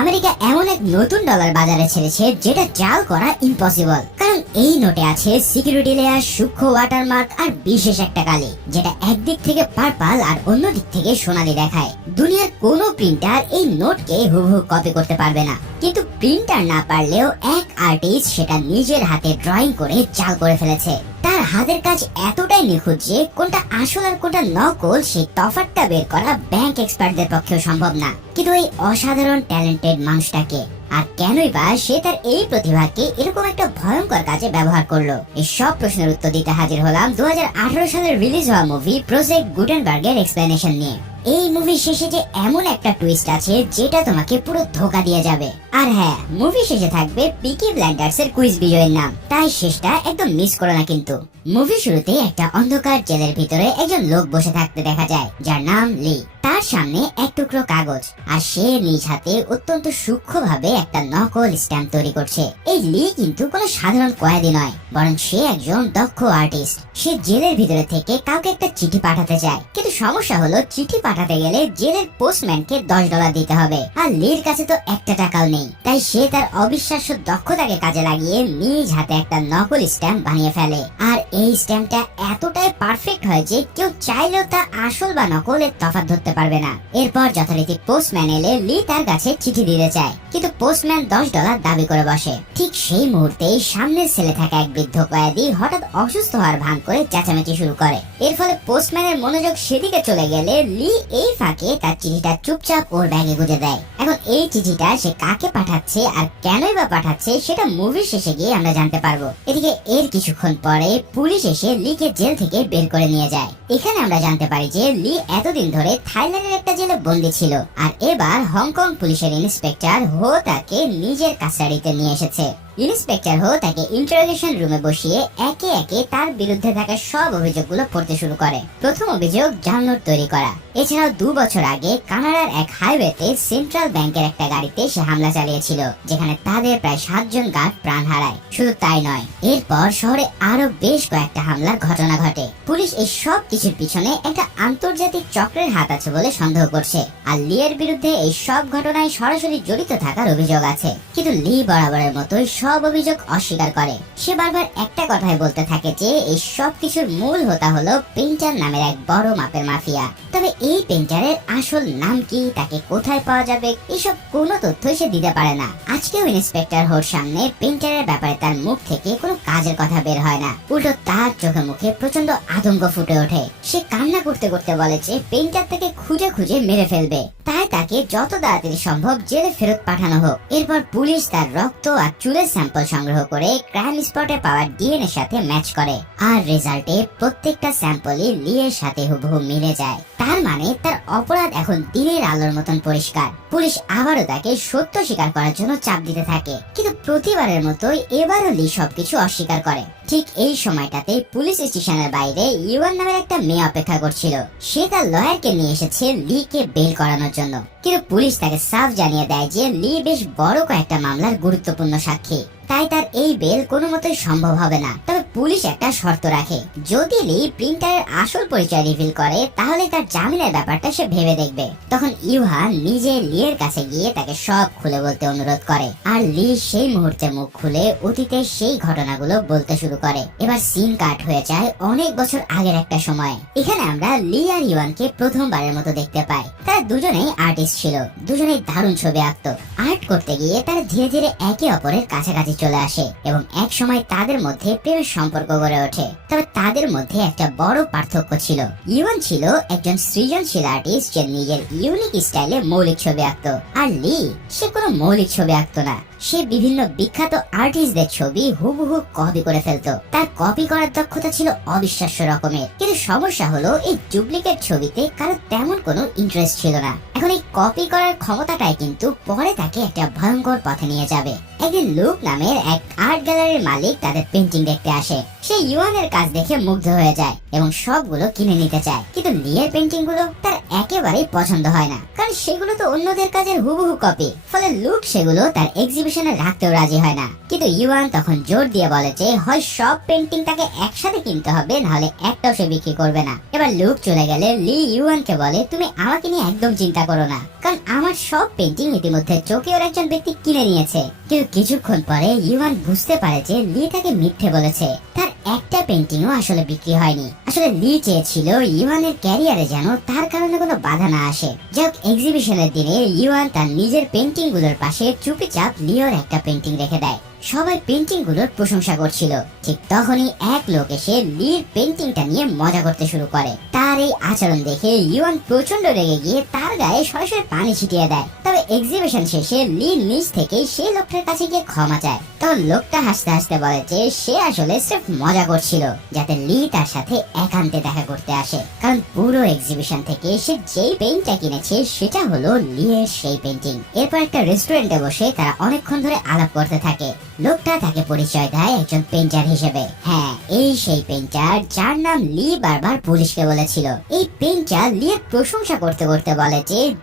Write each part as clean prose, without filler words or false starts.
America এমন এক নতুন ডলার বাজারে ছেড়েছে যেটা জাল করা ইম্পসিবল, কারণ এই নোটে আছে সিকিউরিটি লেয়ার, সূক্ষ্ম ওয়াটারমার্ক আর বিশেষ একটা কালি, যেটা একদিক থেকে পার্পল আর অন্য দিক থেকে সোনালী দেখায়। দুনিয়ার কোনো প্রিন্টার এই নোটকে হুবহু কপি করতে পারবে না, কিন্তু প্রিন্টার না পারলেও এক আর্টিস্ট সেটা নিজের হাতে ড্রয়িং করে জাল করে ফেলেছে। তার হাতের কাজ এতটাই নিখুঁত যে কোনটা আসল আর কোনটা নকল সেই তফাৎটা বের করা ব্যাংক এক্সপার্টদের পক্ষেও সম্ভব না। কিন্তু এই অসাধারণ ট্যালেন্টেড মানুষটাকে আর কেনই বা সে তার এই প্রতিভাকে এরকম একটা ভয়ঙ্কর কাজে ব্যবহার করলো, এই সব প্রশ্নের উত্তর দিতে হাজির হলাম 2018 সালে রিলিজ হওয়া মুভি প্রজেক্ট গুটেনবার্গের এক্সপ্লেনেশন নিয়ে। এই মুভি শেষে যে এমন একটা টুইস্ট আছে যেটা তোমাকে পুরো ধোকা দিয়ে যাবে। আর হ্যাঁ, মুভি শেষে থাকবে পিকি ব্লাইন্ডার্স এর কুইজ বিজয়ীর নাম, তাই শেষটা একদম মিস করো না কিন্তু। মুভি শুরুতে একটা অন্ধকার জেলের ভিতরে একজন লোক বসে থাকতে দেখা যায় যার নাম লি। তার সামনে এক টুকরো কাগজ আর সে নিজ হাতে অত্যন্ত সূক্ষ্মভাবে একটা নকল স্ট্যাম্প তৈরি করছে। এই লি কিন্তু কোনো সাধারণ কয়েদি নয়, বরং সে একজন দক্ষ আর্টিস্ট। সে জেলের ভিতরে থেকে কাউকে একটা চিঠি পাঠাতে চায়, কিন্তু সমস্যা হলো চিঠি পাঠাতে গেলে জেলের পোস্টম্যানকে $10 দিতে হবে, আর লির কাছে তো একটা টাকাও নেই। তাই সে তার অবিশ্বাস্য দক্ষতাকে কাজে লাগিয়ে নিজ হাতে একটা নকল স্ট্যাম্প বানিয়ে ফেলে। আর এই স্ট্যাম্পটা এতটাই পারফেক্ট হয় যে কেউ চাইলেও তা আসল বা নকলের তফাৎ ধরতে পারবে না। এরপর যথারীতি পোস্টম্যান এলে লি তার কাছে চিঠি দিতে চায়, কিন্তু পোস্টম্যান $10 দাবি করে বসে। ঠিক সেই মুহূর্তেই সামনের সেলে থাকা এক বৃদ্ধ কয়েদি হঠাৎ অসুস্থ হওয়ার ভান করে চেঁচামেচি শুরু করে। এর ফলে পোস্টম্যানের মনোযোগ সেদিকে চলে গেলে লি এই ফাঁকে তার চিঠিটা চুপচাপ ওর ব্যাগে গুঁজে দেয়। এখন এই চিঠিটা সে কাকে পাঠাচ্ছে আর কেনই বা পাঠাচ্ছে সেটা মুভির শেষে গিয়ে আমরা জানতে পারবো। এদিকে এর কিছুক্ষণ পরে পুলিশ এসে লিকে জেল থেকে বের করে নিয়ে যায়। এখানে আমরা জানতে পারি যে লি এতদিন ধরে থাইল্যান্ডের একটা জেলে বন্দী ছিল, আর এবার হংকং পুলিশের ইন্সপেক্টর হো তাকে নিজের কাস্টাডিতে নিয়ে এসেছে। ইন্সপেক্টর হো তাকে ইন্টারোগেশন রুমে বসিয়ে একে একে তার বিরুদ্ধে থাকা সব অভিযোগগুলো পড়তে শুরু করে। প্রথম অভিযোগ জাল নোট তৈরি করা। এছাড়াও 2 বছর আগে কানাডার এক হাইওয়েতে সেন্ট্রাল ব্যাংকের একটা গাড়িতে সে হামলা চালিয়েছিল, যেখানে তাদের প্রায় 7 জন গার্ড প্রাণ হারায়। শুধু তাই নয়, এরপর শহরে আরো বেশ কয়েকটা হামলার ঘটনা ঘটে। পুলিশ এই সব কিছুর পিছনে একটা আন্তর্জাতিক চক্রের হাত আছে বলে সন্দেহ করছে, আর লিয়ের বিরুদ্ধে এই সব ঘটনায় সরাসরি জড়িত থাকার অভিযোগ আছে। কিন্তু লি বরাবরের মতোই সব অভিযোগ অস্বীকার করে। সে বারবার একটা কথাই বলতে থাকে যে এই সব কিছুর মূল হোতা হলো পেইন্টার নামের এক বড় মাপের মাফিয়া। তবে এই পেইন্টারের আসল নাম কি, তাকে কোথায় পাওয়া যাবে, এসব কোনো তথ্যই সে দিতে পারে না। আজকেও ইন্সপেক্টর হোর সামনে পেইন্টারের ব্যাপারে তার মুখ থেকে কোনো কাজের কথা বের হয় না, উল্টো তার চোখে মুখে প্রচন্ড আতঙ্ক ফুটে ওঠে। সে কান্না করতে করতে বলে যে পেইন্টার তাকে খুঁজে খুঁজে মেরে ফেলবে, তাই তাকে যত তাড়াতাড়ি সম্ভব জেলে ফেরত পাঠানো হোক। এরপর পুলিশ তার রক্ত আর চুলের স্যাম্পল সংগ্রহ করে ক্রাইম স্পটে পাওয়া ডিএনএ সাথে ম্যাচ করে, আর রেজাল্টে প্রত্যেকটা স্যাম্পলই লিয়ের সাথে হুবহু মিলে যায়। তার মানে তার অপরাধ এখন দিনের আলোর মতন পরিষ্কার। পুলিশ আবারও তাকে সত্য স্বীকার করার জন্য চাপ দিতে থাকে, কিন্তু প্রতিবারের মতোই এবারও লি সবকিছু অস্বীকার করে। ঠিক এই সময়টাতে পুলিশ স্টেশনের বাইরে ইউয়ান নামের একটা মেয়ে অপেক্ষা করছিল। সে তার লয়ারকে নিয়ে এসেছে লিকে বেল করানোর জন্য, কিন্তু পুলিশ তাকে সাফ জানিয়ে দেয় যে লি বেশ বড় কয়েকটা মামলার গুরুত্বপূর্ণ সাক্ষী, তাই তার এই বেল কোনো মতেই সম্ভব হবে না। তবে পুলিশ একটা শর্ত রাখে, যদি লি প্রিন্টারের আসল পরিচয় রিভিল করে তাহলে তার জামিনের ব্যাপারটা সে ভেবে দেখবে। তখন ইউহান নিজে লিয়ের কাছে গিয়ে তাকে সব খুলে বলতে অনুরোধ করে, আর লি সেই মুহূর্তে মুখ খুলে অতীতের সেই ঘটনাগুলো বলতে শুরু করে। এবার সিন কাট হয়ে যায় অনেক বছর আগের একটা সময়। এখানে আমরা লি আর ইউয়ানকে প্রথমবারের মতো দেখতে পাই। তারা দুজনেই আর্টিস্ট ছিল, দুজনেই দারুণ ছবি আঁকতো। আর্ট করতে গিয়ে তারা ধীরে ধীরে একে অপরের কাছাকাছি চলে আসে এবং এক সময় তাদের মধ্যে প্রেমের সম্পর্ক গড়ে ওঠে। তবে তাদের মধ্যে একটা বড় পার্থক্য ছিল। ইউয়ান ছিল একজন সৃজনশীল আর্টিস্ট যে নিজের ইউনিক স্টাইলে মৌলিক ছবি আঁকতো, আর লি সে কোনো মৌলিক ছবি আঁকতো না। সে বিভিন্ন বিখ্যাত আর্টিস্টদের ছবি হুবহু কপি করে ফেলতো। তার কপি করার দক্ষতা ছিল অবিশ্বাস্য রকমের, কিন্তু সমস্যা হলো এই ডুপ্লিকেট ছবিতে কারো তেমন কোনো ইন্টারেস্ট ছিল না। এখন এই কপি করার ক্ষমতাটাই কিন্তু পরে তাকে একটা ভয়ঙ্কর পথে নিয়ে যাবে। একদিন লুক নামের এক আর্ট গ্যালারির মালিক তাদের পেন্টিং দেখতে আসে। সে ইউয়ানের কাজ দেখে মুগ্ধ হয়ে যায় এবং সবগুলো কিনে নিতে চায়, কিন্তু লিয়ের পেন্টিং গুলো তার একেবারেই পছন্দ হয় না, কারণ সেগুলো তো অন্যদের কাজের হুবহু কপি। ফলে লুক সেগুলো তার এক্সিবিশনে রাখতেও রাজি হয় না। কিন্তু ইউয়ান তখন জোর দিয়ে বলে যে হয় সব পেন্টিং তাকে একসাথে কিনতে হবে, নাহলে একটাও সে বিক্রি করবে না। এবার লুক চলে গেলে লি ইউয়ানকে বলে, তুমি আমাকে নিয়ে একদম চিন্তা করো না, কারণ আমার সব পেন্টিং ইতিমধ্যে টোকিওর একজন ব্যক্তি কিনে নিয়েছে। কিন্তু কিছুক্ষণ পরে ইউয়ান বুঝতে পারে যে লি তাকে মিথ্যে বলেছে, তার একটা পেন্টিংও আসলে বিক্রি হয়নি। আসলে লি চেয়েছিল ইউয়ানের ক্যারিয়ারে যেন তার কারণে কোনো বাধা না আসে। যাই এক্সিবিশনের দিনে ইউয়ান তার নিজের পেন্টিং গুলোর পাশে চুপিচাপ লিওর একটা পেন্টিং রেখে দেয়। সবাই পেন্টিং গুলোর প্রশংসা করছিল। ঠিক তখনই এক লোক এসে লির পেন্টিংটা নিয়ে মজা করতে শুরু করে। তার এই আচরণ দেখে ইউয়ান প্রচন্ড রেগে গিয়ে তার গায়ে সরাসরি পানি ছিটিয়ে দেয়। তবে এক্সিবিশন শেষে লি নিজ থেকেই সেই লোকটার কাছে গিয়ে ক্ষমা চায়। তখন লোকটা হাসতে হাসতে বলে যে সে আসলে সির্ফ মজা করছিল, যাতে লি তার সাথে একান্তে দেখা করতে আসে। কারণ পুরো এক্সিবিশন থেকে সে যেই পেইন্টটা কিনেছে সেটা হলো লিয়ের সেই পেন্টিং। এরপর একটা রেস্টুরেন্টে বসে তারা অনেকক্ষণ ধরে আলাপ করতে থাকে। লোকটা তাকে পরিচয় দেয় একজন পেইন্টার হিসেবে। হ্যাঁ, এই সেই পেইন্টার যার নাম লি বারবার পুলিশকে বলেছিল। এই পেইন্টার লিয়ের প্রশংসা করতে করতে বলে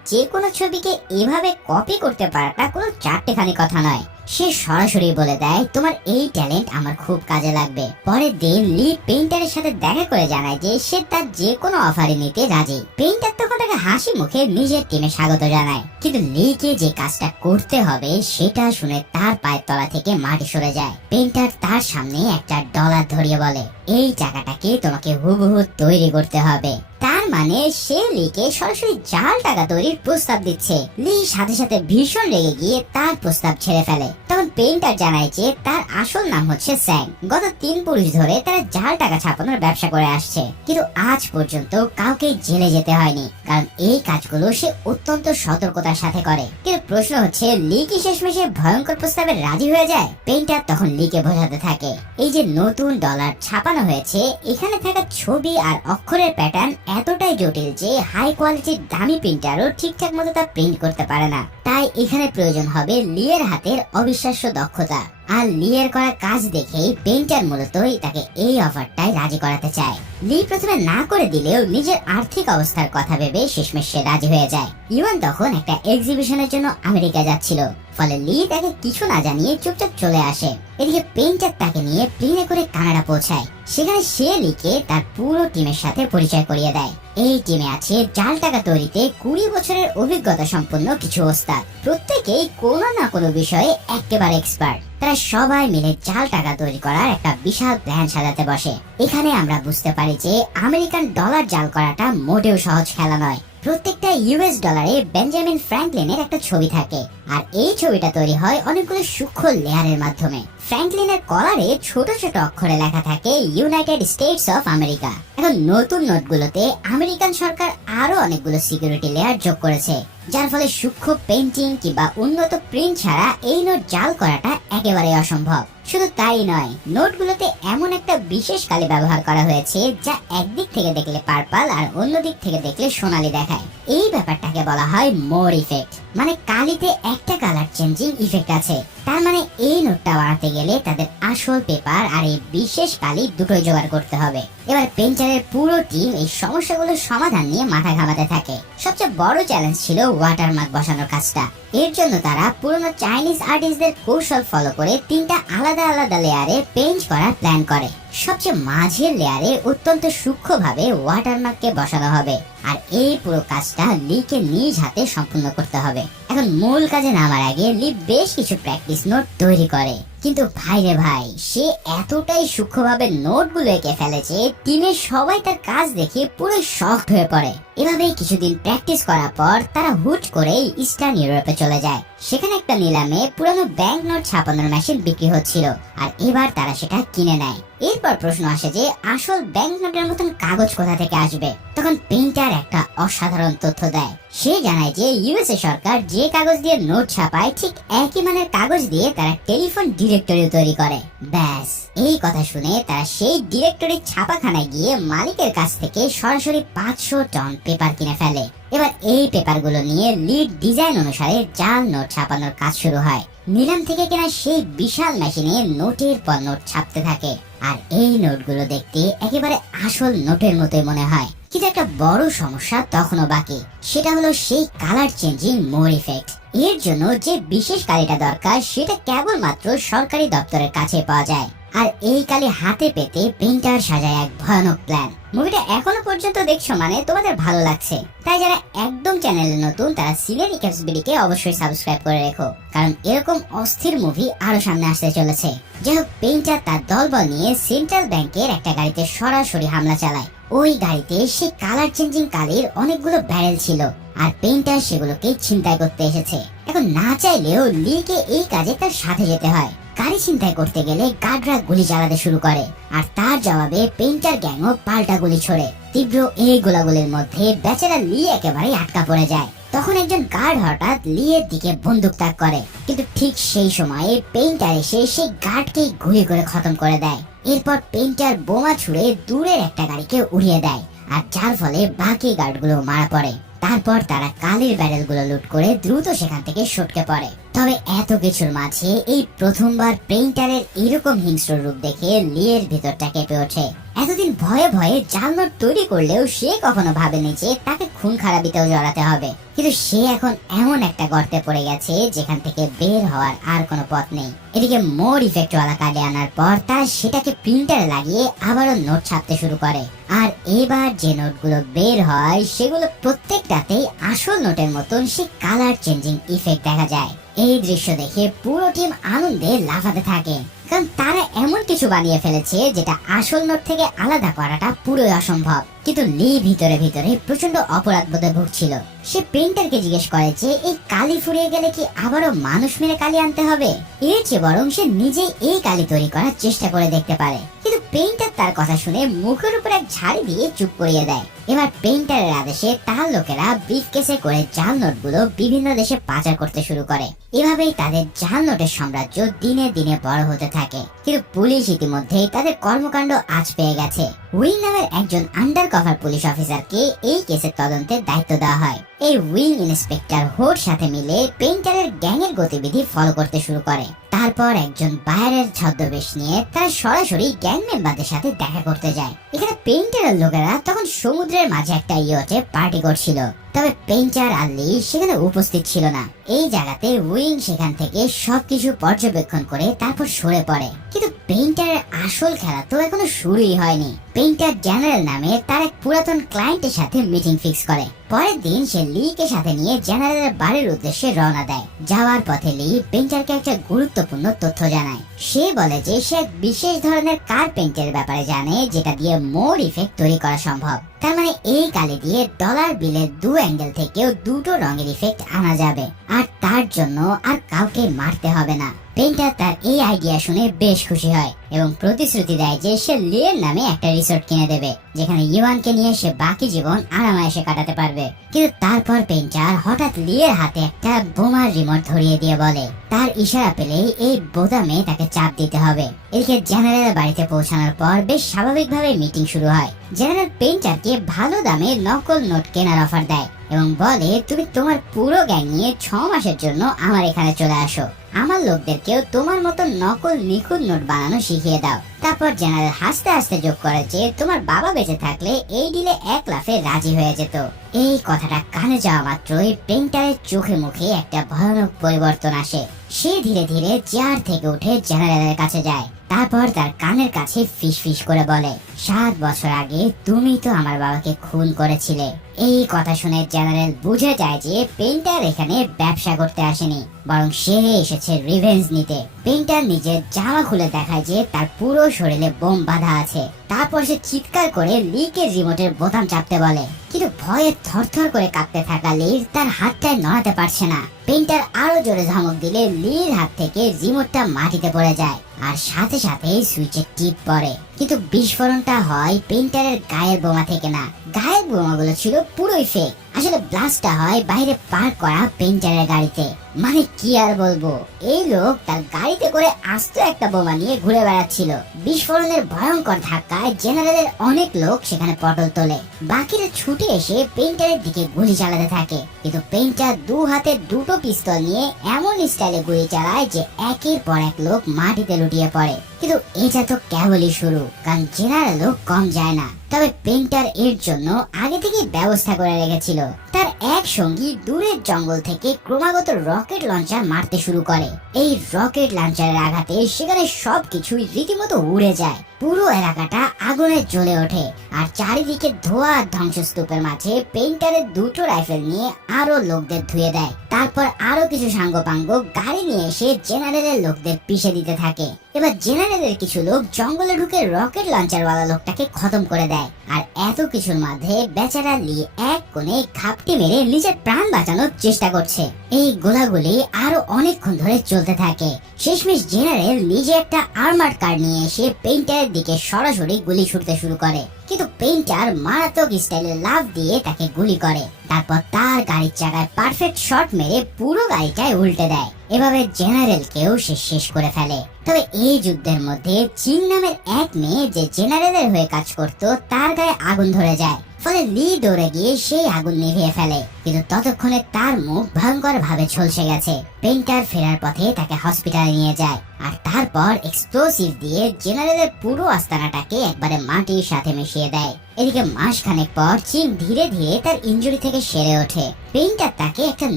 যে কোনো ছবিকে এভাবে কপি করতে পারাটা কোনো চারটেখানি কথা নয়। সে সরাসরি বলে দেয়, তোমার এই ট্যালেন্ট আমার খুব কাজে লাগবে। পরের দিন লি পেইন্টারের সাথে দেখা করে জানায় যে সে তার যে কোনো অফারে নিতে রাজি। পেইন্টার তখন তাকে হাসি মুখে নিজের টিমে স্বাগত জানায়। কিন্তু লিকে যে কাজটা করতে হবে সেটা শুনে তার পায়ের তলা থেকে মাটি সরে যায়। পেইন্টার তার সামনে একটা ডলার ধরিয়ে বলে, এই টাকাটাকে তোমাকে হুবহু তৈরি করতে হবে। তার মানে সে লিকে সরাসরি জাল টাকা তৈরির প্রস্তাব দিচ্ছে। লি সাথে সাথে ভীষণ রেগে গিয়ে তার প্রস্তাব ছেড়ে ফেলে। তখন পেইন্টার জানায় যে তার আসল নাম হচ্ছে স্যাং। গত 3 পুরুষ ধরে তারা জাল টাকা ছাপানোর ব্যবসা করে আসছে, কিন্তু আজ পর্যন্ত কাউকে জেলে যেতে হয়নি, কারণ এই কাজগুলো সে অত্যন্ত সতর্কতার সাথে করে। কিন্তু প্রশ্ন হচ্ছে, লি কি শেষমেশে ভয়ঙ্কর প্রস্তাবে রাজি হয়ে যায়? পেইন্টার তখন লিকে বোঝাতে থাকে, এই যে নতুন ডলার ছাপানো হয়েছে, এখানে থাকা ছবি আর অক্ষরের প্যাটার্ন এতটাই জটিল যে হাই কোয়ালিটির দামি প্রিন্টারও ঠিকঠাক মতো তা প্রিন্ট করতে পারে না। তাই এখানে প্রয়োজন হবে লিয়ের হাতের অবিশ্বাস্য দক্ষতা। আর লিয়ের করা কাজ দেখেই পেইন্টার মূলতই তাকে এই অফারটাই রাজি করাতে চায়। লি প্রথমে না করে দিলেও নিজের আর্থিক অবস্থার কথা ভেবে শেষমেশ সে রাজি হয়ে যায়। ইউয়ান তখন একটা এক্সিবিশনের জন্য আমেরিকা যাচ্ছিল, ফলে লি তাকে কিছু না জানিয়ে চুপচাপ চলে আসে। এদিকে পেইন্টার তাকে নিয়ে প্লেনে করে কানাডা পৌঁছায়। সেখানে সে লিকে তার পুরো টিমের সাথে পরিচয় করিয়ে দেয়। এই টিমে আছে জাল টাকা তৈরিতে 20 বছরের অভিজ্ঞতা সম্পন্ন কিছু ওস্তাদ। প্রত্যেকেই কোনো না কোনো বিষয়ে একেবারে এক্সপার্ট। তারা সবাই মিলে জাল টাকা তৈরি করার একটা বিশাল প্ল্যান সাজাতে বসে। এখানে আমরা বুঝতে পারি যে আমেরিকান ডলার জাল করাটা মোটেও সহজ খেলা নয়। প্রত্যেকটা ইউএস ডলারে বেঞ্জামিন ফ্র্যাঙ্কলিনের একটা ছবি থাকে, আর এই ছবিটা তৈরি হয় অনেকগুলো সূক্ষ্ম লেয়ারের মাধ্যমে। ফ্র্যাঙ্কলিনের কলারে ছোট ছোট অক্ষরে লেখা থাকে ইউনাইটেড স্টেটস অফ আমেরিকা। এখন নতুন নোটগুলোতে আমেরিকান সরকার আরো অনেকগুলো সিকিউরিটি লেয়ার যোগ করেছে, যার ফলে সূক্ষ্ম পেইন্টিং কিংবা উন্নত প্রিন্ট ছাড়া এই নোট জাল করাটা একেবারে অসম্ভব। শুধু তাই নয়, নোটগুলোতে এমন একটা বিশেষ কালি ব্যবহার করা হয়েছে যা একদিক থেকে দেখলে পার্পল আর অন্য দিক থেকে দেখলে সোনালী দেখায়। এই ব্যাপারটাকে বলা হয় মোর ইফেক্ট, মানে কালিতে একটা কালার চেঞ্জিং ইফেক্ট আছে। তার মানে এই নোটটা বানাতে গেলে তাদের আসল পেপার আর এই বিশেষ কালি দুটোই জোগাড় করতে হবে। এবার পেইন্টারের পুরো টিম এই সমস্যাগুলোর সমাধান নিয়ে মাথা ঘামাতে থাকে। সবচেয়ে বড় চ্যালেঞ্জ ছিল ওয়াটারমার্ক বসানোর কাজটা। এর জন্য তারা পুরনো চাইনিজ আর্টিস্টদের কৌশল ফলো করে 3টা আলাদা আলাদা লেয়ারে পেইন্ট করার প্ল্যান করে। সবচেয়ে মাঝের লেয়ারে অত্যন্ত সূক্ষ্মভাবে ওয়াটারমার্ককে বসানো হবে, আর এই পুরো কাজটা লিকে নিজ হাতে সম্পূর্ণ করতে হবে। এখন মূল কাজে নামার আগে লি বেশ কিছু প্র্যাকটিস নোট তৈরি করে, কিন্তু ভাই রে ভাই, সে এতটাই সূক্ষ্মভাবে নোটগুলো এঁকে ফেলেছে টিমের সবাই তার কাজ দেখে পুরো শকড হয়ে পড়ে। এভাবেই কিছুদিন প্র্যাকটিস করার পর তারা হুট করে ইস্টার্ন ইউরোপে চলে যায়। সেখানে একটা নিলামে পুরানো ব্যাংক নোট ছাপানোর মেশিন বিক্রি হচ্ছিল, আর এবার তারা সেটা কিনে নেয়। এরপর প্রশ্ন আসে যে আসল ব্যাংক নোটের মতন কাগজ কোথা থেকে আসবে। তখন পেইন্টার একটা অসাধারণ তথ্য দেয়। সে জানায় যে ইউএসএ সরকার যে কাগজ দিয়ে নোট ছাপায় ঠিক একই মানের কাগজ দিয়ে তারা টেলিফোন ডিরেক্টরি তৈরি করে। ব্যাস, এই কথা শুনে তারা সেই ডিরেক্টরির ছাপাখানায় গিয়ে মালিকের কাছ থেকে সরাসরি 500 টন পেপার কিনে ফেলে। এবার এই পেপারগুলো নিয়ে লিড ডিজাইন অনুসারে জাল নোট ছাপানোর কাজ শুরু হয়। নিলাম থেকে কেনা সেই বিশাল মেশিনে নোটের পর নোট ছাপতে থাকে, আর এই নোটগুলো দেখতে একেবারে আসল নোটের মতোই মনে হয়। কিন্তু একটা বড় সমস্যা তখনও বাকি, সেটা হলো সেই কালার চেঞ্জিং মোর ইফেক্ট। এর জন্য যে বিশেষ কালিটা দরকার সেটা কেবলমাত্র সরকারি দপ্তরের কাছে পাওয়া যায়। আর এই কালি হাতে পেতে পেইন্টার সাজায় এক ভয়ানক প্ল্যান। মুভিটা এখনো পর্যন্ত দেখছো মানে তোমাদের ভালো লাগছে, তাই যারা একদম চ্যানেলে নতুন তারা সিনে রিক্যাপস বিডিকে অবশ্যই সাবস্ক্রাইব করে রেখো, কারণ এরকম অস্থির মুভি আরো সামনে আসতে চলেছে। যাই হোক, পেইন্টার তার দলবল নিয়ে সেন্ট্রাল ব্যাংকের একটা গাড়িতে সরাসরি হামলা চালায়। ওই গাড়িতে সেই কালার চেঞ্জিং কালির অনেকগুলো ব্যারেল ছিল, আর পেইন্টার সেগুলোকে ছিনতাই করতে এসেছে। এখন না চাইলেও লিকে এই কাজে তার সাথে যেতে হয়। গাড়ি ছিনতাই করতে গেলে গার্ডরা গুলি চালাতে শুরু করে, আর তার জবাবে পেইন্টার গ্যাংও পাল্টা গুলি ছোড়ে। তীব্র এই গোলাগুলির মধ্যে বেচারা লি একেবারে আটকা পড়ে যায়। তখন একজন গার্ড হঠাৎ লিয়ের দিকে বন্দুক তাক করে, কিন্তু ঠিক সেই সময়ে পেইন্টার এসে সেই গার্ডকে গুলি করে খতম করে দেয়। এরপর পেইন্টার বোমা ছুড়ে দূরের একটা গাড়িকে উড়িয়ে দেয়, আর যার ফলে বাকি গার্ডগুলো মারা পড়ে। তারপর তারা কালির ব্যারেলগুলো লুট করে দ্রুত সেখান থেকে সটকে পড়ে। তবে এত কিছুর মাঝে এই প্রথমবার পেইন্টারের এরকম হিংস্র রূপ দেখে লিয়ের ভিতরটা কেঁপে ওঠে। এতদিন ভয়ে ভয়ে জাল নোট তৈরি করলেও সে কখনো ভাবেনি যে তাকে খুন খারাপিতেও জড়াতে হবে। কিন্তু সে এখন এমন একটা গর্তে পড়ে গেছে যেখান থেকে বের হওয়ার আর কোনো পথ নেই। এদিকে মোর ইফেক্ট ওয়ালা কার্ডে আনার পর তারা সেটাকে প্রিন্টারে লাগিয়ে আবারও নোট ছাপতে শুরু করে। আর এবার যে নোটগুলো বের হয় সেগুলো প্রত্যেকটাতেই আসল নোটের মতন সে কালার চেঞ্জিং ইফেক্ট দেখা যায়। এই দৃশ্য দেখে পুরো টিম আনন্দে লাফাতে থাকে, কারণ তারা এমন কিছু বানিয়ে ফেলেছে যেটা আসল নোট থেকে আলাদা করাটা পুরোই অসম্ভব। কিন্তু লি ভিতরে ভিতরে প্রচন্ড অপরাধ বোধে ভুগছিল। সে পেইন্টারকে জিজ্ঞেস করে যে এই কালি ফুরিয়ে গেলে কি আবারও মানুষ মেরে কালি আনতে হবে, এর চেয়ে বরং সে নিজেই এই কালি তৈরি করার চেষ্টা করে দেখতে পারে। কিন্তু পেইন্টার তার কথা শুনে মুখের উপর এক ঝাড়ি দিয়ে চুপ করিয়ে দেয়। এবার পেইন্টারের আদেশে তার লোকেরা ব্রিফকেসে করে জাল নোটগুলো বিভিন্ন দেশে পাচার করতে শুরু করে। এভাবেই তাদের জাল নোটের সাম্রাজ্য দিনে দিনে বড় হতে থাকে। কিন্তু পুলিশ ইতিমধ্যেই তাদের কর্মকাণ্ড আজ পেয়ে গেছে। উইং নামের একজন আন্ডার কভার পুলিশ অফিসারকে এই কেসের তদন্তের দায়িত্ব দেওয়া হয়। এই উইং ইন্সপেক্টর হোর সাথে মিলে পেইন্টারের গ্যাংয়ের গতিবিধি ফলো করতে শুরু করে। তারপর একজন বায়ারের ছদ্মবেশ নিয়ে তারা সরাসরি গ্যাং মেম্বারদের সাথে দেখা করতে যায়। এখানে পেইন্টারের লোকেরা তখন সমুদ্রের মাঝে একটা ইয়টে পার্টি করছিল, তবে পেইন্টার আর লি সেখানে উপস্থিত ছিল না। এই জায়গাতে উইং সেখান থেকে সবকিছু পর্যবেক্ষণ করে তারপর সরে পড়ে। কিন্তু পেইন্টারের আসল খেলা তো এখনো শুরুই হয়নি। পেইন্টার জেনারেল নামে তার এক পুরাতন ক্লায়েন্টের সাথে মিটিং ফিক্স করে। পরের দিন সে লিকে সাথে নিয়ে জেনারেলের বাড়ির উদ্দেশ্যে রওনা দেয়। যাওয়ার পথে লি পেইন্টারকে একটা গুরুত্বপূর্ণ তথ্য জানায়। সে বলে যে সে এক বিশেষ ধরনের কার্পেন্টের ব্যাপারে জানে যেটা দিয়ে মোর ইফেক্ট তৈরি করা সম্ভব। তার মানে এই কালি দিয়ে ডলার বিলের দু অ্যাঙ্গেল থেকেও দুটো রঙের ইফেক্ট আনা যাবে, আর তার জন্য আর কাউকে মারতে হবে না। পেইন্টার তার এই আইডিয়া শুনে বেশ খুশি হয় এবং প্রতিশ্রুতি দেয় যে সে লিয়ের নামে একটা রিসোর্ট কিনে দেবে, যেখানে ইওয়ানকে নিয়ে সে বাকি জীবন আরামায়েশে কাটাতে পারবে। কিন্তু তারপর পেইন্টার হঠাৎ লিয়ের হাতে একটা বোমার রিমোট ধরিয়ে দিয়ে বলে তার ইশারা পেলেই এই বোতামে তাকে চাপ দিতে হবে। এদিকে জেনারেল বাড়িতে পৌঁছানোর পর বেশ স্বাভাবিকভাবে মিটিং শুরু হয়। জেনারেল পেইন্টারকে ভালো দামে নকল নোট কেনার অফার দেয় এবং বলে তুমি তোমার পুরো গ্যাং নিয়ে 6 মাসের জন্য আমার এখানে চলে আসো। আমার লোকদেরকেও তোমার মতো নকল নিখুঁত নোট বানানো শিখিয়ে দাও। তারপর জেনারেল হাসতে হাসতে যোগ করে যে তোমার বাবা বেঁচে থাকলে এই ডিলে 1 লাফে রাজি হয়ে যেত। এই কথাটা কানে যাওয়া মাত্রই পেইন্টারের চোখে মুখে একটা ভয়ানক পরিবর্তন আসে। সে ধীরে ধীরে চেয়ার থেকে উঠে জেনারেলের কাছে যায়। তারপর তার কানের কাছে ফিস ফিস করে বলে 7 বছর আগে তুমি তো আমার বাবাকে খুন করেছিলে। এই কথা শুনে জেনারেল বুঝে যায় যে পেইন্টার এখানে ব্যবসা করতে আসেনি, বরং সে এসেছে রিভেঞ্জ নিতে। পেইন্টার নিজের জামা খুলে দেখায় যে তার পুরো শরীরে বোম বাঁধা আছে। তারপর সে চিৎকার করে লিকে রিমোটের বোতাম চাপতে বলে, কিন্তু ভয়ে থরথর করে কাঁপতে থাকা লির তার হাতটায় নড়াতে পারছে না। পেইন্টার আরো জোরে ধমক দিলে লির হাত থেকে রিমোটটা মাটিতে পড়ে যায়, আর সাথে সাথে সুইচের টিপ পড়ে। কিন্তু বিস্ফোরণটা হয় পেইন্টারের গায়ের বোমা থেকে না, গায়ের বোমাগুলো ছিল পুরোই ফেক। আসলে ব্লাস্টটা হয় বাইরে পার্ক করা পেইন্টারের গাড়িতে। মানে কি আর বলবো, এই লোক তার গাড়িতে করে আস্ত একটা বোমা নিয়ে ঘুরে বেড়াচ্ছিল। বিস্ফোরণের ভয়ঙ্কর ধাক্কায় জেনারেলের অনেক লোক সেখানে পটল তোলে। বাকিরা ছুটে এসে পেইন্টারের দিকে গুলি চালাতে থাকে, কিন্তু পেইন্টার 2 হাতে 2টো পিস্তল নিয়ে এমন স্টাইলে গুলি চালায় যে একের পর এক লোক মাটিতে লুটিয়ে পড়ে। কিন্তু এটা তো কেবলই শুরু, কারণ জেনারেলও কম যায় না। তবে পেন্টার এর জন্য আগে থেকেই ব্যবস্থা করে রেখেছিল। তার এক সঙ্গী দূরের জঙ্গল থেকে ক্রমাগত রকেট লঞ্চার মারতে শুরু করে। এই রকেট লঞ্চারের আঘাতে সেখানে সবকিছুই রীতিমতো উড়ে যায়। পুরো এলাকাটা আগুনে জ্বলে ওঠে, আর চারিদিকে ধোঁয়া আর ধ্বংসস্তূপের মাঝে পেন্টারের দুটো রাইফেল নিয়ে আরো লোকদের ধুয়ে দেয়। তারপর আরো কিছু সাঙ্গপাঙ্গ গাড়ি নিয়ে এসে জেনারেলের লোকদের পিষে দিতে থাকে। এবার জেনারেলের কিছু লোক জঙ্গলে ঢুকে রকেট লঞ্চারওয়ালা লোকটাকে খতম করে দেয়। আর এত কিছুর মধ্যে বেচারা লি এক কোণে ঘাপটি মেরে নিজের প্রাণ বাঁচানোর চেষ্টা করছে। এই গোলাগুলি আরো অনেকক্ষণ ধরে চলতে থাকে। শেষমেশ জেনারেল নিজে একটা আর্মার্ড কার নিয়ে এসে পেন্টারের দিকে সরাসরি গুলি ছুটতে শুরু করে, কিন্তু পেন্টার মারাত্মক স্টাইলে লাফ দিয়ে তাকে গুলি করে। তারপর তার গাড়ির চাকায় পারফেক্ট শট মেরে পুরো গাড়িটাই উল্টে দেয়। এভাবে জেনারেলকেও সে শেষ করে ফেলে। তবে এই যুদ্ধের মধ্যে চিং নামের এক মেয়ে যে জেনারেলের হয়ে কাজ করত, তার গায়ে আগুন ধরে যায়। ফলে লি দৌড়ে গিয়ে সেই আগুন নিভিয়ে ফেলে, কিন্তু ততক্ষণে তার মুখ ভয়ঙ্কর ভাবে ঝলসে গেছে। পেন্টার ফেরার পথে তাকে হসপিটালে নিয়ে যায়, আর তারপর এক্সপ্লোসিভ দিয়ে জেনারেলের পুরো আস্তানাটাকে একবারে মাটির সাথে মিশিয়ে দেয়। এদিকে মাসখানেক পর চিং ধীরে ধীরে তার ইনজুরি থেকে সেরে ওঠে। পেন্টার তাকে একটা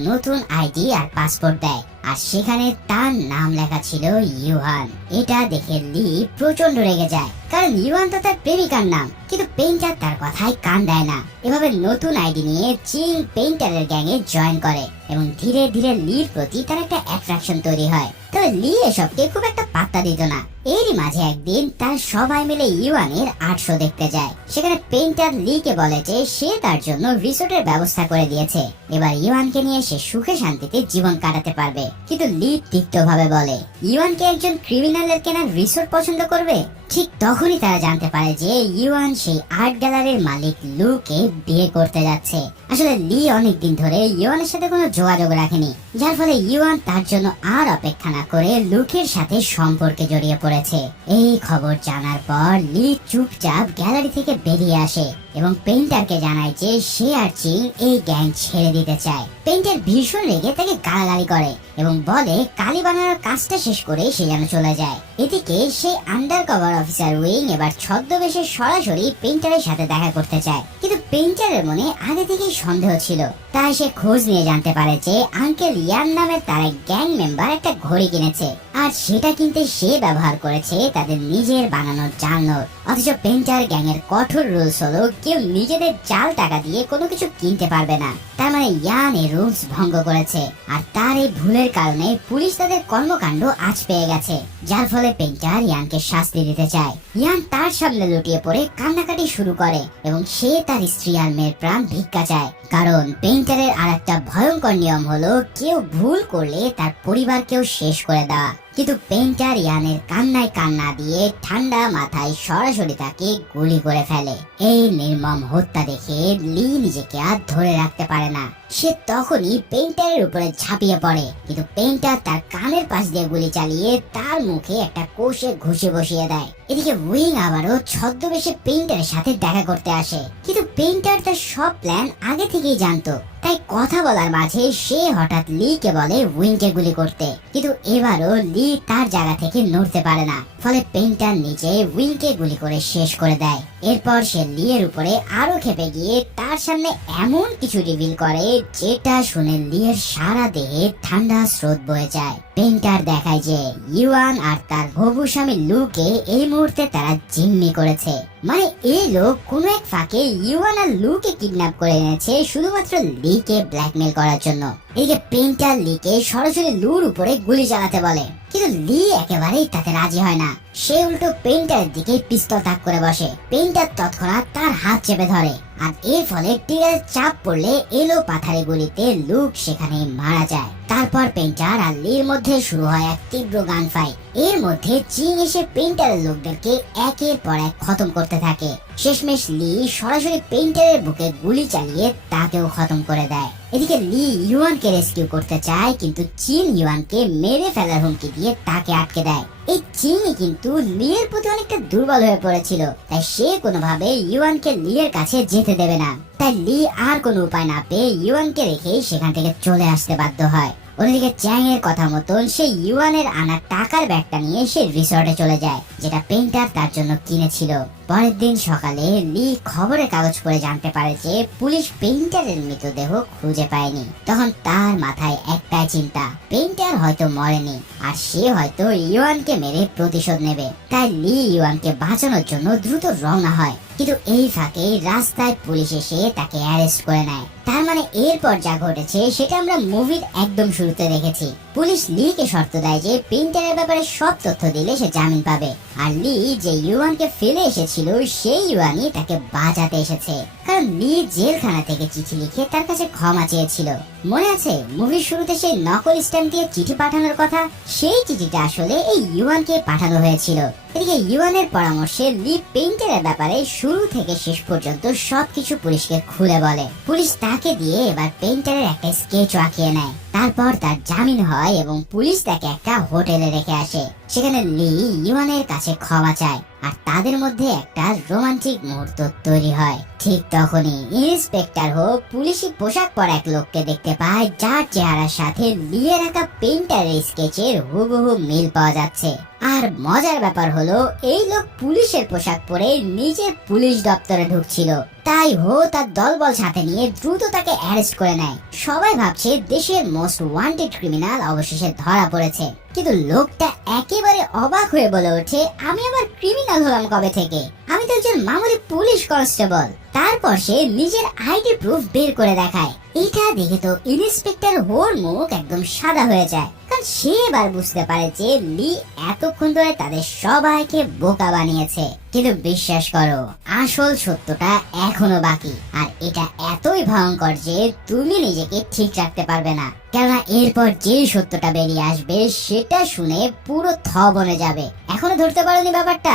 নতুন আইডি আর পাসপোর্ট দেয়, আর সেখানে তার নাম লেখা ছিল ইউহান। এটা দেখে লি প্রচন্ড রেগে যায়, কারণ ইউহান তো তার প্রেমিকার নাম। কিন্তু পেন্টার তার কথায় কান দেয় না। এভাবে নতুন আইডি নিয়ে চিং পেন্টারের গ্যাংয়ে জয়েন করে, এবং ধীরে ধীরে লির প্রতি তার একটা অ্যাট্রাকশন তৈরি হয়। তবে লি এসবকে খুব একটা পাত্তা দিত না। এরই মাঝে একদিন তার সবাই মিলে ইউয়ানের আর্ট শো দেখতে যায়। সেখানে পেন্টার লিকে বলে যে সে তার জন্য রিসোর্টের ব্যবস্থা করে দিয়েছে, এবার ইউয়ানকে নিয়ে সে সুখে শান্তিতে জীবন কাটাতে পারবে। কিন্তু লি তিক্তভাবে বলে, ইউয়ানকে একজন ক্রিমিনালের কেনা রিসোর্ট পছন্দ করবে? ঠিক তখনই তারা জানতে পারে যে ইউয়ান সেই আর্ট গ্যালারির মালিক লুকে বিয়ে করতে যাচ্ছে। আসলে লি অনেকদিন ধরে ইউয়ানের সাথে কোনো যোগাযোগ রাখেনি, যার ফলে ইউয়ান তার জন্য আর অপেক্ষা না করে লুকের সাথে সম্পর্কে জড়িয়ে পড়েছে। এই খবর জানার পর লি চুপচাপ গ্যালারি থেকে বেরিয়ে আসে এবং পেন্টারকে জানায় যে সে আর চিং এই গ্যাং ছেড়ে দিতে চায়। পেন্টার ভীষণ রেগে তাকে গালাগালি করে এবং বলে কালি বানানোর কাজটা শেষ করে সে যেন চলে যায়। এদিকে সেই আন্ডার কভার অফিসার উইং এবার ছদ্মবেশে সরাসরি পেন্টারের সাথে দেখা করতে চায়, কিন্তু পেন্টারের মনে আগে থেকেই সন্দেহ ছিল। তাই সে খোঁজ নিয়ে জানতে পারে যে আঙ্কেল ইয়ান নামের তার এক গ্যাং মেম্বার একটা ঘড়ি কিনেছে, আর সেটা কিনতে সে ব্যবহার করেছে তাদের নিজের বানানো জাল নোট। অথচ পেন্টার গ্যাং এর কঠোর রুলস হলো কেউ নিজেদের জাল টাকা দিয়ে কোনো কিছু কিনতে পারবে না। তার মানে ইয়ান এই রুলস ভঙ্গ করেছে, আর তার এই ভুলের কারণে পুলিশ তাদের কর্মকাণ্ড আজ পেয়ে গেছে, যার ফলে পেন্টার ইয়ানকে শাস্তি দিতে চায়। ইয়ান তার সামনে লুটিয়ে পড়ে কান্নাকাটি শুরু করে এবং সে তার স্ত্রী আর মেয়ের প্রাণ ভিক্ষা চায়, কারণ পেন্টারের আর একটা ভয়ঙ্কর নিয়ম হলো কেউ ভুল করলে তার পরিবারকেও শেষ করে দেওয়া। কিন্তু পেন্টার ইয়ানের কান্নায় কান্না দিয়ে ঠান্ডা মাথায় সরাসরি তাকে গুলি করে ফেলে। এই নির্মম হত্যা দেখে লি নিজেকে আর ধরে রাখতে পারে না। সে তখনই পেন্টারের উপরে ঝাঁপিয়ে পড়ে, কিন্তু পেন্টার তার কানের পাশ দিয়ে গুলি চালিয়ে তার মুখে একটা কোষে ঘুষে বসিয়ে দেয়। এদিকে উইং আবারও ছদ্মবেশে পেন্টারের সাথে দেখা করতে আসে, কিন্তু পেন্টার তার সব প্ল্যান আগে থেকেই জানতো। তাই কথা বলার মাঝে সে হঠাৎ লিকে বলে উইংকে গুলি করতে, কিন্তু এবারও লি তার জায়গা থেকে নড়তে পারে না। ফলে পেন্টার নিচে উইংকে গুলি করে শেষ করে দেয়। এরপর সে লিয়ের উপরে আরো খেপে গিয়ে তার সামনে এমন কিছু রিভিল করে যেটা শুনে লিয়ের সারা দেহে ঠান্ডা স্রোত বয়ে যায়। পেন্টার দেখায় যে ইউয়ান আর তার হবু স্বামী লুকে এই মুহূর্তে তারা জিম্মি করেছে। মানে এই লোক কোন এক ফাঁকে ইউয়ান আর লুকে কিডন্যাপ করে এনেছে শুধুমাত্র লিকে ব্ল্যাকমেল করার জন্য। এদিকে পেন্টার লিকে সরাসরি লুর উপরে গুলি চালাতে বলে, কিন্তু লি একেবারেই তাতে রাজি হয় না। সে উল্টো পেন্টারের দিকে পিস্তল তাক করে বসে। পেন্টার তৎক্ষণাৎ তার হাত চেপে ধরে, আর এর ফলে টিগারের চাপ পড়লে এলো পাথারে গুলিতে লুক সেখানে মারা যায়। তারপর পেন্টার আর লির মধ্যে শুরু হয় এক তীব্র গান ফাইট। এর মধ্যে চিং এসে পেন্টারের লোকদেরকে একের পর এক খতম করতে থাকে। শেষমেশ লি সরাসরি পেন্টারের বুকে গুলি চালিয়ে তাকেও খতম করে দেয়। এদিকে লি ইউয়ানকে রেস্কিউ করতে চায়, কিন্তু চিং ইউয়ানকে মেরে ফেলার হুমকি দিয়ে তাকে আটকে দেয়। এই চিংই কিন্তু লিয়ের প্রতি অনেকটা দুর্বল হয়ে পড়েছিল, তাই সে কোনোভাবে ইউয়ানকে লিয়ের কাছে যেতে দেবে না। তাই লি আর কোনো উপায় না পেয়ে ইউয়ানকে রেখে সেখান থেকে চলে আসতে বাধ্য হয়। অন্যদিকে চ্যাং এর কথা মতন সে ইউয়ানের আনা টাকার ব্যাগটা নিয়ে সে রিসর্টে চলে যায়, যেটা পেইন্টার তার জন্য কিনেছিল। পরের দিন সকালে লি খবরের কাগজ পড়ে জানতে পারে যে পুলিশ পেইন্টারের মৃতদেহ খুঁজে পায়নি। তখন তার মাথায় একটাই চিন্তা, পেইন্টার হয়তো মরেনি আর সে হয়তো ইউয়ানকে মেরে প্রতিশোধ নেবে। তাই লি ইউয়ানকে বাঁচানোর জন্য দ্রুত রওনা হয়, কিন্তু এই ফাঁকে রাস্তায় পুলিশ এসে তাকে অ্যারেস্ট করে নেয়। তার মানে এরপর যা ঘটেছে সেটা আমরা মুভির একদম শুরুতে দেখেছি। পুলিশ লিকে শর্ত দেয় যে পেইন্টারের ব্যাপারে সব তথ্য দিলে সে জামিন পাবে, আর লি যে ইউয়ানকে ফেলে এসেছিল সেই ইউয়ানই তাকে বাঁচাতে এসেছে, কারণ লি জেলখানা থেকে চিঠি লিখে তার কাছে ক্ষমা চেয়েছিল। মনে আছে মুভির শুরুতে সেই নকল স্ট্যাম্প দিয়ে চিঠি পাঠানোর কথা? সেই চিঠিটা আসলে এই ইউয়ানকে পাঠানো হয়েছিল। এদিকে ইউয়ানের পরামর্শে লি পেইন্টারের ব্যাপারে শুরু থেকে শেষ পর্যন্ত সবকিছু পুলিশকে খুলে বলে। পুলিশ তাকে দিয়ে এবার পেইন্টারের একটা স্কেচ আঁকিয়ে নেয়। তারপর তার জামিন হয় এবং পুলিশ তাকে একটা হোটেলে রেখে আসে। সেখানে লি ইউয়ানের কাছে ক্ষমা চায় আর তাদের মধ্যে একটা রোমান্টিক মুহূর্ত তৈরি হয়। ঠিক তখনই ইন্সপেক্টর পুলিশি পোশাক পরা এক লোককে দেখতে পায়, যার চেহারার সাথে লিয়ের আঁকা পেইন্টারের স্কেচের হুবহু মিল পাওয়া যাচ্ছে। আর মজার ব্যাপার হলো এই লোক পুলিশের পোশাক পরে নিজের পুলিশ দপ্তরে ঢুকছিল। তাই তার দলবল সাথে নিয়ে দ্রুত তাকে অ্যারেস্ট করে নেয়। সবাই ভাবছে দেশের মোস্ট ওয়ান্টেড ক্রিমিনাল অবশেষে ধরা পড়েছে, কিন্তু লোকটা একেবারে অবাক হয়ে বলে ওঠে, আমি আবার ক্রিমিনাল হলাম কবে থেকে? আমি তো একজন মামুলি পুলিশ কনস্টেবল। তারপর সে নিজের আইডি প্রুফ বের করে দেখায়। এটা দেখে তো ইন্সপেক্টর হোর মুখ একদম সাদা হয়ে যায়, কারণ সে এবার বুঝতে পারে যে লি এতক্ষণ ধরে তাদের সবাইকে বোকা বানিয়েছে। কিন্তু বিশ্বাস করো, আসল সত্যটা এখনো বাকি, আর এটা এতই ভয়ঙ্কর যে তুমি নিজেকে ঠিক রাখতে পারবে না। কেননা এরপর যে সত্যটা বেরিয়ে আসবে সেটা শুনে পুরো থ বনে যাবে। এখনো ধরতে পারোনি ব্যাপারটা?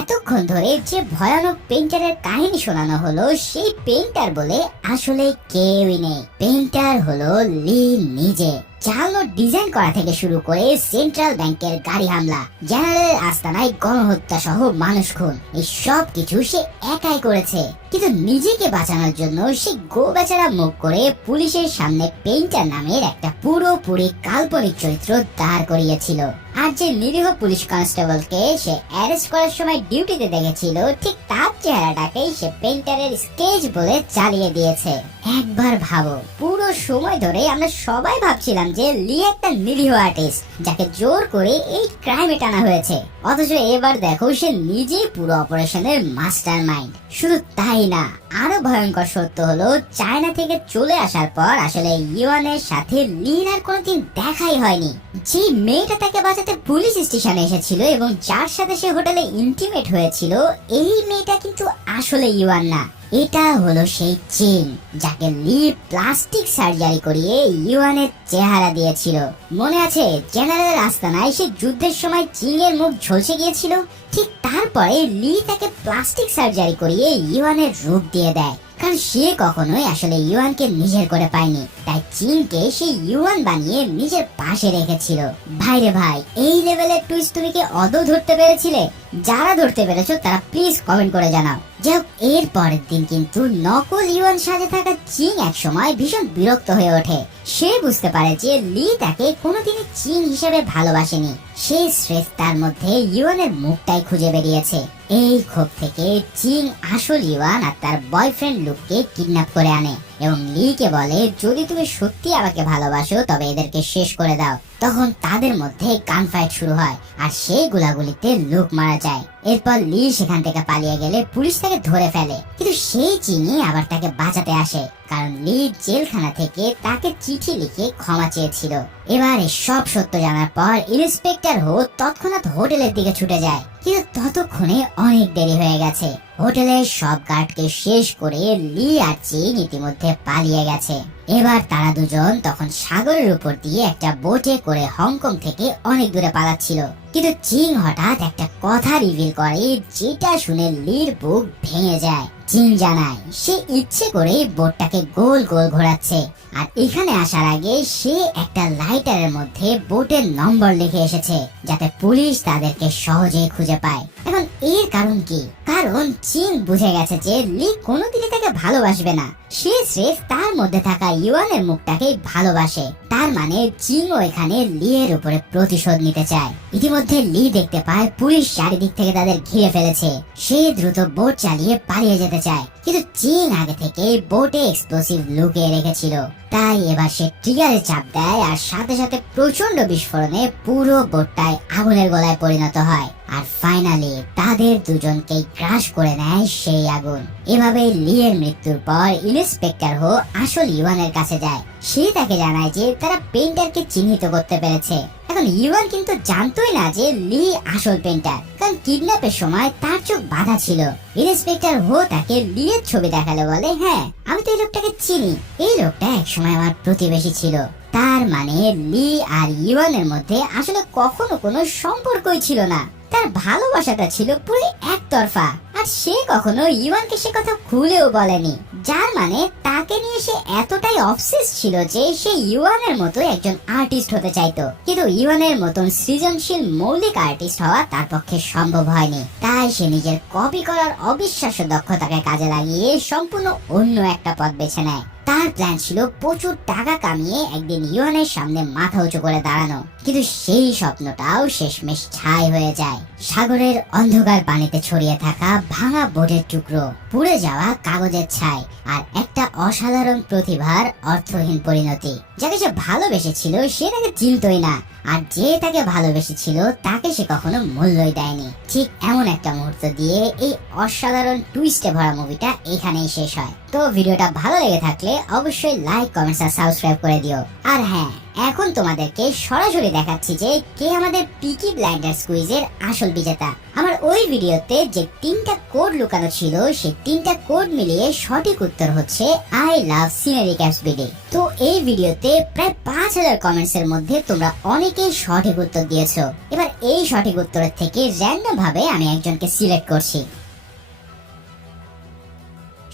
এতক্ষণ ধরে যে ভয়ানক পেইন্টারের কাহিনী শোনানো হলো, সেই পেইন্টার বলে আসলে কেউই নেই। পেইন্টার হলো লি নিজে। জাল নোট ডিজাইন করা থেকে শুরু করে সেন্ট্রাল ব্যাংকের গাড়ি হামলা, জেনারেলের আস্তানায় গণহত্যা সহ মানুষ খুন, এই সব কিছু সে একাই করেছে। কিন্তু নিজেকে বাঁচানোর জন্য সে গো বেচারা মুখ করে পুলিশের সামনে পেইন্টার নামের একটা পুরোপুরি কাল্পনিক চরিত্র দাঁড় করিয়েছিল। আর যে নিরীহ পুলিশ কনস্টেবলকে সে অ্যারেস্ট করার সময় ডিউটিতে দেখেছিল, ঠিক তার চেহারাটাকেই সে পেইন্টারের স্কেচ বলে চালিয়ে দিয়েছে। একবার ভাবো, পুরো সময় ধরে আমরা সবাই ভাবছিলাম যে লি একটা নিরীহ আর্টিস্ট যাকে জোর করে এই ক্রাইমে টানা হয়েছে, অথচ এবার দেখো সে নিজেই পুরো অপারেশনের মাস্টার মাইন্ড। শুধু তাই না, আরো ভয়ঙ্কর সত্য হলো চায়না থেকে চলে আসার পর আসলে ইউয়ানের সাথে লির আর কোনোদিন দেখাই হয়নি। যে মেয়েটা তাকে বাঁচাতে পুলিশ স্টেশনে এসেছিল এবং যার সাথে সে হোটেলে ইন্টিমেট হয়েছিল, এই মেয়েটা কিন্তু আসলে ইউয়ান না। এটা হলো সেই চিং, যাকে লি প্লাস্টিক সার্জারি করিয়ে ইউয়ানের চেহারা দিয়েছিল। মনে আছে জেনারেল আস্তানায় সে যুদ্ধের সময় চিং এর মুখ ঝলসে গিয়েছিল? ঠিক তারপরে লি তাকে প্লাস্টিক সার্জারি করিয়ে ইউয়ানের রূপ দিয়ে দেয়, কারণ সে কখনোই আসলে ইউয়ানকে নিজের করে পায়নি। তাই চিংকে সে ইউয়ান বানিয়ে নিজের পাশে রেখেছিল। ভাইরে ভাই, এই লেভেলের টুইস্ট তুমি কি আদৌ ধরতে পেরেছিলে? যারা ধরতে পেরেছো তারা প্লিজ কমেন্ট করে জানাও। যাই হোক, এর পরের দিন কিন্তু নকল ইউয়ান সাজে থাকা চিং এক সময় ভীষণ বিরক্ত হয়ে ওঠে। সে বুঝতে পারে যে লি তাকে কোনোদিনই চিং হিসেবে ভালোবাসেনি। সে স্রেফ তার মধ্যে ইউয়ানের মুখটাই খুঁজে বেরিয়েছে। এই ক্ষোভ থেকে চিং আসল ইউয়ান আর তার বয়ফ্রেন্ড লুককে কিডন্যাপ করে আনে এবং লিকে বলে, যদি তুমি সত্যি আমাকে ভালোবাসো তবে এদেরকে শেষ করে দাও। তখন তাদের মধ্যে গান ফাইট শুরু হয় আর সেই গুলাগুলিতে লুক মারা যায়। এরপর লি সেখান থেকে পালিয়ে গেলে পুলিশ তাকে ধরে ফেলে, কিন্তু সেই চিনি আবার তাকে বাঁচাতে আসে, কারণ লি জেলখানা থেকে তাকে চিঠি লিখে ক্ষমা চেয়েছিল। এবার সব সত্য জানার পর ইন্সপেক্টর তৎক্ষণাৎ হোটেলের দিকে ছুটে যায়, কিন্তু ততক্ষণে অনেক দেরি হয়ে গেছে। হোটেলের সব গার্ডকে শেষ করে লি আর চিং ইতিমধ্যে পালিয়ে গেছে। এবার তারা দুজন তখন সাগরের উপর দিয়ে একটা বোটে করে হংকং থেকে অনেক দূরে পালাচ্ছিল, কিন্তু চিং হঠাৎ একটা কথা রিভিল করে, যেটা শুনে লির বুক ভেঙে যায়। চিং জানায় সে ইচ্ছে করে বোটটাকে গোল গোল ঘোরাচ্ছে, আর এখানে আসার আগে সে একটা লাইটারের মধ্যে বোটের নম্বর লিখে এসেছে, যাতে পুলিশ তাদেরকে সহজেই খুঁজে পায়। এখন এর কারণ কি? কারণ চিং বুঝে গেছে যে লি কোনোদিনই তাকে ভালোবাসবে না। সে স্রেফ তার মধ্যে থাকা ইউয়ানের মুখটাকেই ভালোবাসে। তাই তার মানে চিংও এখানে লিয়ের উপরে প্রতিশোধ নিতে চায়। ইতিমধ্যে লি দেখতে পায় পুলিশ চারিদিক থেকে তাদের ঘিরে ফেলেছে। সে দ্রুত বোট চালিয়ে পালিয়ে যেতে চায়, কিন্তু চিং আগে থেকে বোটে এক্সপ্লোসিভ লুকিয়ে রেখেছিল। তাই এবার সে ট্রিগারে চাপ দেয় আর সাথে সাথে প্রচন্ড বিস্ফোরণে পুরো বোটটাই আগুনের গোলায় পরিণত হয়। আর ফাইনালি তাদের দুজনকেই ক্রাশ করে নেয় সেই আগুন। এভাবে লিয়ের মৃত্যুর পর ইন্সপেক্টর হো আসল ইওয়ানের কাছে যায়। সে তাকে জানায় যে তারা পেইন্টারকে চিহ্নিত করতে পেরেছে। এখন ইওয়ান কিন্তু জানতোই না যে লি আসল পেইন্টার, কারণ কিডন্যাপের সময় তার চোখ বাঁধা ছিল। ইন্সপেক্টর হো তাকে লিয়ের ছবি দেখালো, বলে হ্যাঁ আমি তো এই লোকটাকে চিনি, এই লোকটা একসময় আমার প্রতিবেশী ছিল। তার মানে লি আর ইওয়ানের মধ্যে আসলে কখনো কোনো সম্পর্কই ছিল না। তার ভালোবাসাটা ছিল পুরো একতরফা, আর সে কখনো ইওয়ানকে সে কথা খুলেও বলেনি। যার মানে তাকে নিয়ে সে এতটাই অবসেস ছিল যে সে ইওয়ানের মতো একজন আর্টিস্ট হতে চাইতো, কিন্তু ইওয়ানের মতন সৃজনশীল মৌলিক আর্টিস্ট হওয়া তার পক্ষে সম্ভব হয়নি। তাই সে নিজের কপি করার অবিশ্বাস্য দক্ষতাকে কাজে লাগিয়ে সম্পূর্ণ অন্য একটা পথ বেছে নেয়। তার প্ল্যান ছিল প্রচুর টাকা কামিয়ে একদিন ইওয়ানের সামনে মাথা উঁচু করে দাঁড়ানো, কিন্তু সেই স্বপ্নটাও শেষমেশ ছাই হয়ে যায়। সাগরের অন্ধকার পানিতে ছড়িয়ে থাকা ভাঙা বোটের টুকরো, পুড়ে যাওয়া কাগজের ছাই, আর একটা অসাধারণ প্রতিভার অর্থহীন পরিণতি। যাকে সে ভালোবেসেছিল সে তাকে চিনতই না, আর যে তাকে ভালোবেসেছিল তাকে সে কখনো মূল্যই দেয়নি। ঠিক এমন একটা মুহূর্ত দিয়ে এই অসাধারণ টুইস্টে ভরা মুভিটা এখানেই শেষ হয়। তো ভিডিওটা ভালো লেগে থাকলে অবশ্যই লাইক, কমেন্টস আর সাবস্ক্রাইব করে দিও। আর হ্যাঁ, এখন তোমাদেরকে সরাসরি দেখাচ্ছি যে কে আমাদের পিকি ব্লাইন্ডার্স কুইজের আসল বিজেতা। আমার ওই ভিডিওতে যে 3টা কোড লুকানো ছিল সেই 3টা কোড মিলিয়ে সঠিক উত্তর হচ্ছে I love scenery caps BD. তো এই ভিডিওতে প্রায় 5000 কমেন্টস এর মধ্যে তোমরা অনেকেই সঠিক উত্তর দিয়েছো। এবার এই সঠিক উত্তরের থেকে র্যান্ডম ভাবে আমি একজনকে সিলেক্ট করছি।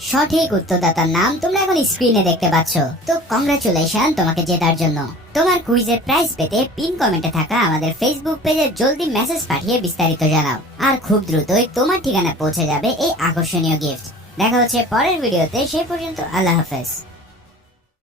সঠিক উত্তরদাতার নাম তোমরা এখন স্ক্রিনে দেখতে পাচ্ছ। তো কংগ্রাচুলেশন তোমাকে জেতার জন্য। তোমার কুইজের প্রাইজ পেতে পিন কমেন্টে থাকা আমাদের ফেসবুক পেজে জলদি মেসেজ পাঠিয়ে বিস্তারিত জানাও, আর খুব দ্রুতই তোমার ঠিকানা পৌঁছে যাবে এই আকর্ষণীয় গিফট। দেখা হচ্ছে পরের ভিডিওতে, সেই পর্যন্ত আল্লাহ হাফেজ।